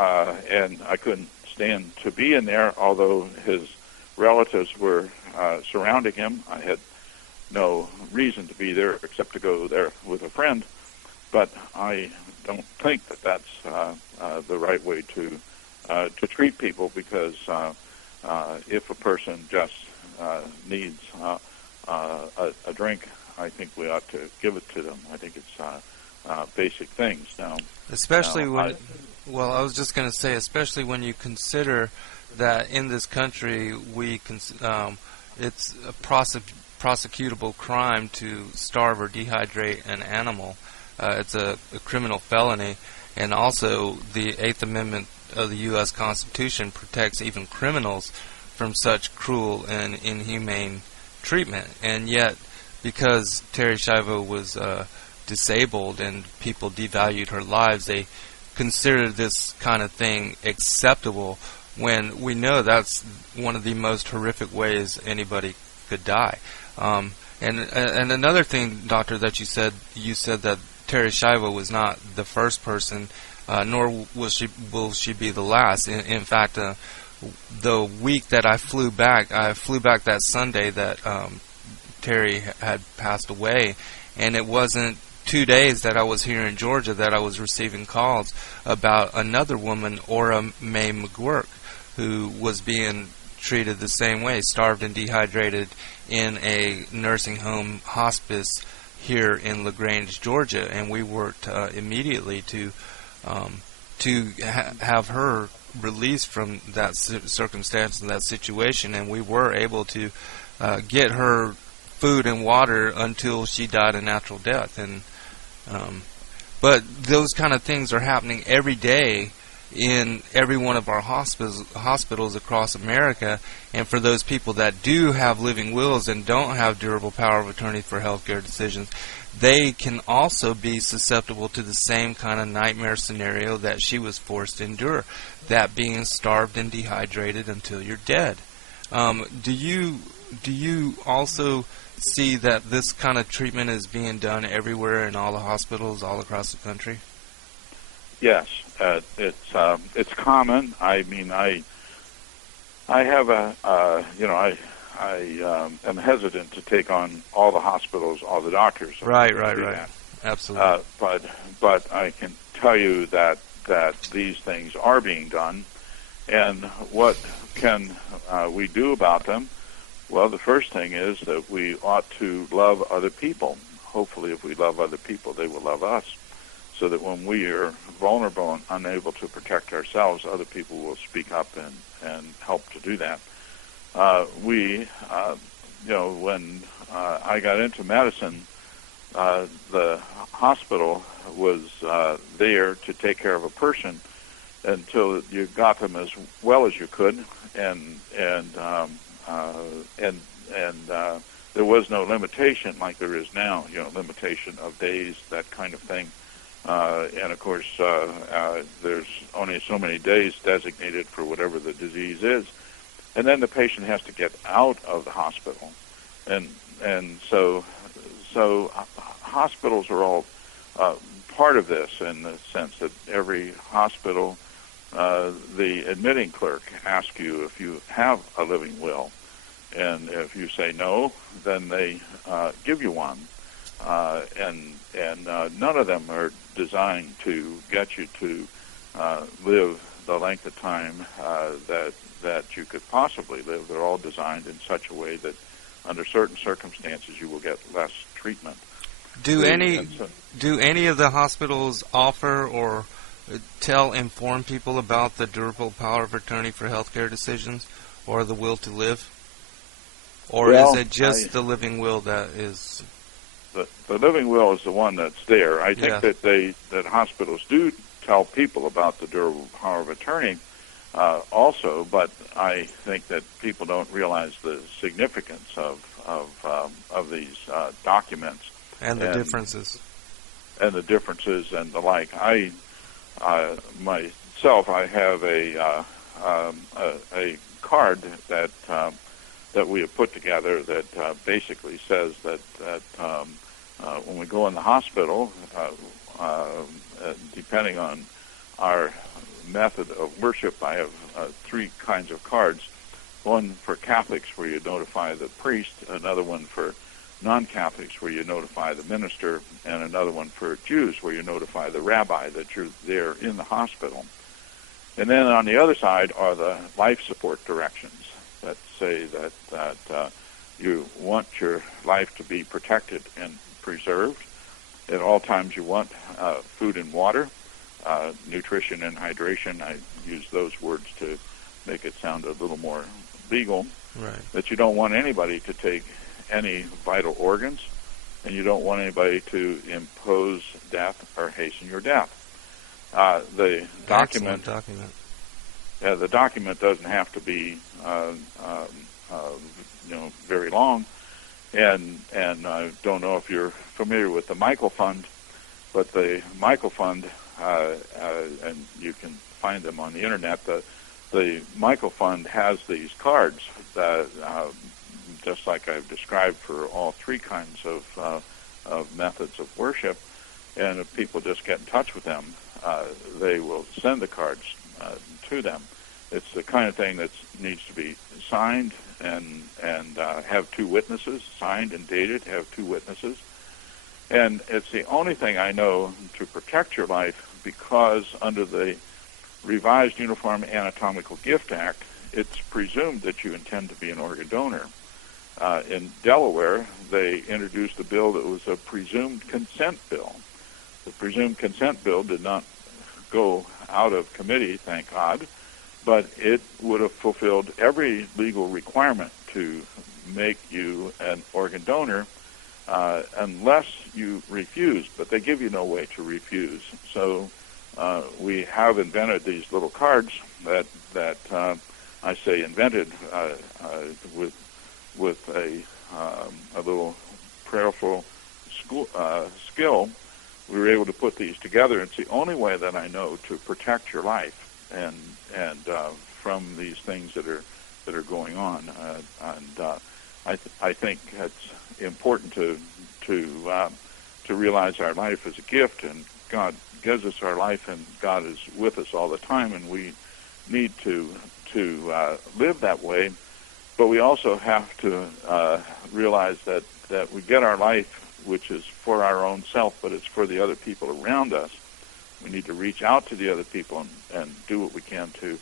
and I couldn't stand to be in there, although his relatives were surrounding him. I had no reason to be there except to go there with a friend, but I don't think that that's the right way to treat people, because if a person just needs a drink, I think we ought to give it to them. I think it's basic things. Now, especially when, well, I was just going to say, especially when you consider that in this country it's a prosecutable crime to starve or dehydrate an animal. It's a criminal felony, and also the Eighth Amendment of the U.S. Constitution protects even criminals from such cruel and inhumane treatment. And yet, because Terri Schiavo was disabled and people devalued her lives, they considered this kind of thing acceptable, when we know that's one of the most horrific ways anybody could die. And another thing, Doctor, that you said that Terri Schiavo was not the first person, nor will she be the last. In fact, the week that I flew back that Sunday that Terri had passed away, and it wasn't 2 days that I was here in Georgia that I was receiving calls about another woman, Ora Mae McGuirk, who was being treated the same way, starved and dehydrated in a nursing home hospice here in LaGrange, Georgia, and we worked immediately to have her released from that circumstance and that situation, and we were able to get her food and water until she died a natural death. And but those kind of things are happening every day in every one of our hospitals across America. And for those people that do have living wills and don't have durable power of attorney for healthcare decisions, they can also be susceptible to the same kind of nightmare scenario that she was forced to endure, that being starved and dehydrated until you're dead. Do you also see that this kind of treatment is being done everywhere in all the hospitals all across the country? Yes, it's common. I mean, I have I am hesitant to take on all the hospitals, all the doctors. Right. Absolutely. But I can tell you that these things are being done, and what can we do about them? Well, the first thing is that we ought to love other people. Hopefully, if we love other people, they will love us, so that when we are vulnerable and unable to protect ourselves, other people will speak up and help to do that. When I got into medicine, the hospital was there to take care of a person until you got them as well as you could, and there was no limitation like there is now, limitation of days, that kind of thing. And of course, there's only so many days designated for whatever the disease is, and then the patient has to get out of the hospital, and so hospitals are all part of this, in the sense that every hospital, the admitting clerk asks you if you have a living will, and if you say no, then they give you one. And none of them are designed to get you to live the length of time that you could possibly live. They're all designed in such a way that under certain circumstances you will get less treatment. Do any of the hospitals offer or inform people about the durable power of attorney for healthcare decisions, or the will to live? Or is it just the living will that is... The living will is the one that's there. I think that hospitals do tell people about the durable power of attorney also, but I think that people don't realize the significance of these documents and the differences and the like. I myself, I have a card that we have put together that basically says that when we go in the hospital, depending on our method of worship. I have 3 kinds of cards. One for Catholics where you notify the priest, another one for non-Catholics where you notify the minister, and another one for Jews where you notify the rabbi that you're there in the hospital. And then on the other side are the life support directions that say that you want your life to be protected and preserved. At all times you want food and water, nutrition and hydration. I use those words to make it sound a little more legal. Right. That you don't want anybody to take any vital organs, and you don't want anybody to impose death or hasten your death. The document. Yeah, the document doesn't have to be, very long. And I don't know if you're familiar with the Michael Fund, but the Michael Fund, and you can find them on the internet. The Michael Fund has these cards that, just like I've described for all 3 kinds of methods of worship. And if people just get in touch with them, they will send the cards to them. It's the kind of thing that needs to be signed and have 2 witnesses, signed and dated, have 2 witnesses. And it's the only thing I know to protect your life, because under the Revised Uniform Anatomical Gift Act, it's presumed that you intend to be an organ donor. In Delaware, they introduced a bill that was a presumed consent bill. The presumed consent bill did not go out of committee, thank God, but it would have fulfilled every legal requirement to make you an organ donor unless you refuse, but they give you no way to refuse. So we have invented these little cards that I say invented with a little prayerful skill. We were able to put these together. It's the only way that I know to protect your life and from these things that are going on. I think it's important to realize our life is a gift, and God gives us our life, and God is with us all the time, and we need to live that way. But we also have to realize that we get our life, which is for our own self, but it's for the other people around us. We need to reach out to the other people and do what we can to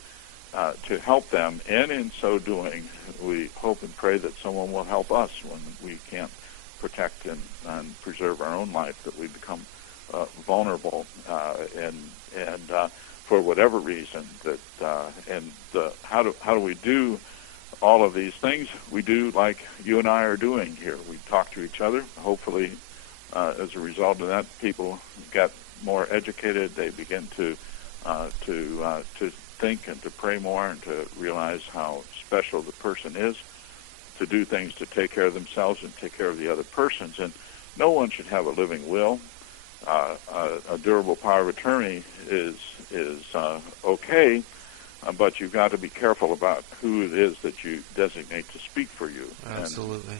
help them. And in so doing, we hope and pray that someone will help us when we can't protect and preserve our own life, that we become vulnerable and for whatever reason. How do we do all of these things? We do like you and I are doing here. We talk to each other. Hopefully, as a result of that, people get more educated. They begin to think and to pray more and to realize how special the person is, to do things to take care of themselves and take care of the other persons. And no one should have a living will. A durable power of attorney is okay. But you've got to be careful about who it is that you designate to speak for you. Absolutely.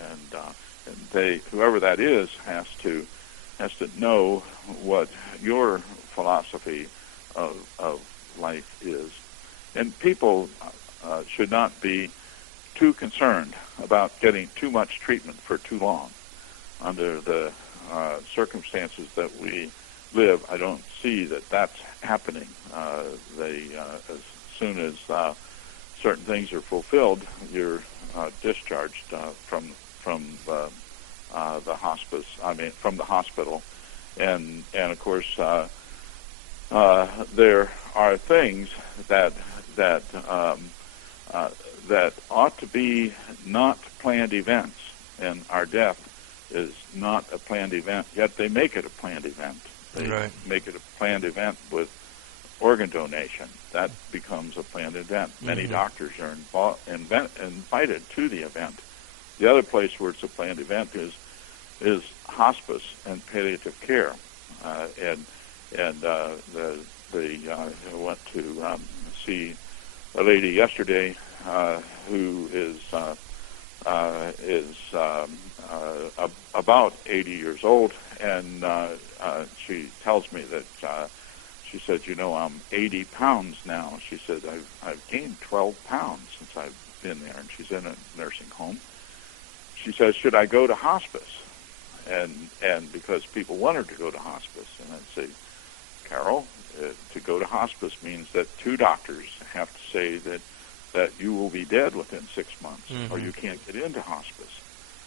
And whoever that is has to know what your philosophy of life is. And people should not be too concerned about getting too much treatment for too long. Under the circumstances that we live, I don't see that that's happening. As soon as certain things are fulfilled, you're discharged from the hospice. From the hospital, and of course there are things that ought to be not planned events, and our death is not a planned event. Yet they make it a planned event. They make it a planned event with organ donation. That becomes a planned event. Mm-hmm. Many doctors are invited to the event. The other place where it's a planned event is hospice and palliative care. I went to see a lady yesterday who is about 80 years old, and she tells me that she said, you know, I'm 80 pounds now. She said, I've gained 12 pounds since I've been there, and she's in a nursing home. She says, should I go to hospice? And because people want her to go to hospice. And I'd say, Carol, to go to hospice means that 2 doctors have to say that you will be dead within 6 months, or you can't get into hospice.